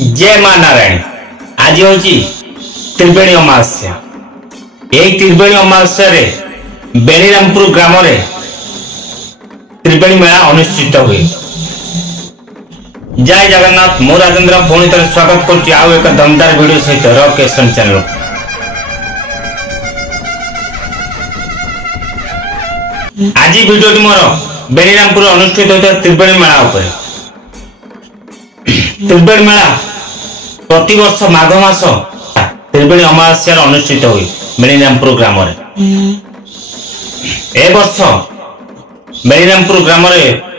जय मां नारायण। आज हूँ त्रिवेणी अमावास्या। यही त्रिवेणी अमावास्या बेणीरामपुर ग्राम त्रिवेणी मेला अनुष्ठित हुए। जय जगन्नाथ। मो राजेंद्र पुणी थे स्वागत करुच्ची आउ एक दमदार वीडियो सहित रॉक केशन चैनल। आज वीडियो मोर बेणीरामपुर अनुष्ठित होता त्रिवेणी मेला उपर। त्रिवेणी मेला प्रति वर्ष माघ मास त्रिवेणी अमावास्या अनुष्ठित हुए बेणीरामपुर ग्राम। ए वर्ष बेणीरामपुर ग्राम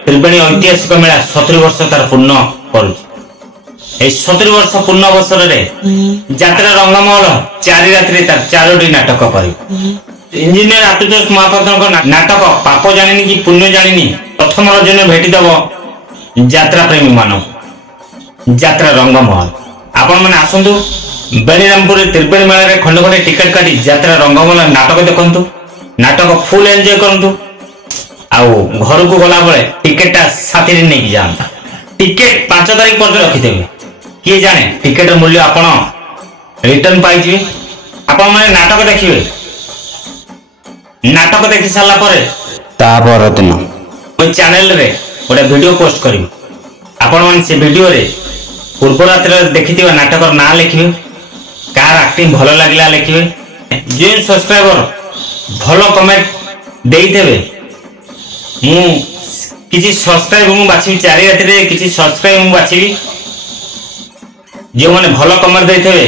त्रिवेणी ऐतिहासिक मेला 70 वर्ष तार पूर्ण कर 70 वर्ष पूर्ण अवसर यात्रा रंगमहल 4 रात्रि तार 4टी नाटक कर इंजीनियर आशुतोष महापात्र नाटक पाप जानी कि पुण्य जानी प्रथम रजन भेटिदेव यात्रा प्रेमी मान यात्रा रंगमहल। आपण मैंने आसतु बेणीरामपुर त्रिवेणी मेला खंड खंडे टिकेट काटी यात्रा रंगमहल नाटक देखु। नाटक फुल एंजॉय करंतु। आउ घर को गला बेले टिकेटा साथी नहीं जाता। टिकेट 5 तारीख पर रखिदेवे। किए जाने टिकेट मूल्य आपण रिटर्न पाइबे। आपण माने नाटक देखिए। नाटक देखि साला परे तापर दिन मो चैनल रे गोटे वीडियो पोस्ट करी। आपण माने से वीडियो रे पूर्व रात्र देखिथिबा नाटक ना लिखिबे। कार एक्टिंग भलो लागला लिखिबे। जे सब्सक्राइबर भलो कमेंट देइथेबे मु किछि सब्सक्राइब मु बाछि 4 राति रे किछि सब्सक्राइब मु बाछि। जे माने भलो कमेंट देइथेबे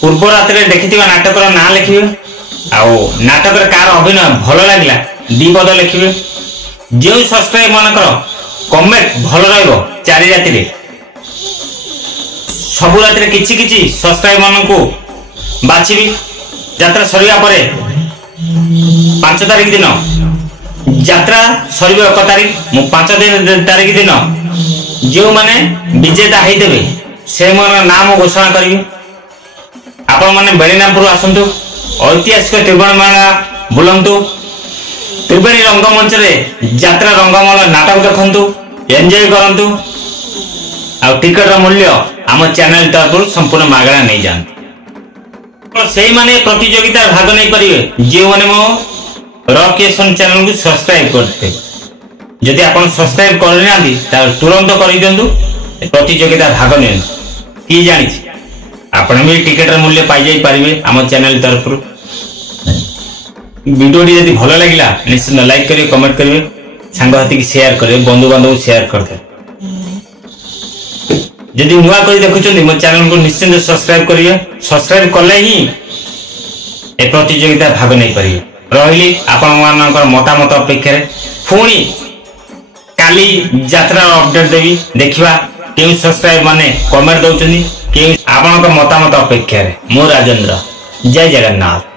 पूर्व राति रे देखिथिबा नाटक ना लिखिबे। आउ नाटक रे कार अभिनय भलो लागला 2 पद लिखिबे। जे सब्सक्राइब मानकर कमेंट भलो रहइबो 4 राति रे सबु राति रे किछि किछि सब्सक्राइब मानकु बाछिबी। यात्रा सरिया परे 5 तारीख दिन यात्रा सरिबो 1 तारीख मु 5 तारीख दिन जो माने विजेता हेइदेबे से मन नाम घोषणा करिबी। आपण माने बेणीरामपुर आसंतु ऐतिहासिक त्रिवेणी मेला बुलंतु। त्रिवेणी रंगमंच रे यात्रा रंगमहल नाटक देखंतु एंजॉय करंतु। आ टिकट मूल्य आम चैनल तरफ संपूर्ण मागणा नहीं जान। से माने प्रतियोगिता भाग नहीं पारे जो माने मो रॉक केशन चैनल को सब्सक्राइब करते। जदि आपण सब्सक्राइब करना तुरंत कर दिंतु। प्रतियोगिता भाग नि कि जानी आपण भी टिकट मूल्य पाई जाई पारिबे आम चैनल तरफ। वीडियो यदि भलो लगिला निश्चित लाइक करिवे कमेंट करिवे सांगसाथी की शेयर करिवे बंधु बांधव शेयर करते। जदि नुआ करी देखुछन मो चैनल को निश्चित सब्सक्राइब करिवे। सब्सक्राइब कले ही ए प्रतियोगिता भाग नहीं पारिबे। रहिली आपण मानकर मतामत अपेक्षा पुणी काली यात्रा अपडेट देवी देखिबा केउ सब्सक्राइब माने कमेंट दउछनी के आपण मतामत अपेक्षा। मो राजेंद्र। जय जगन्नाथ।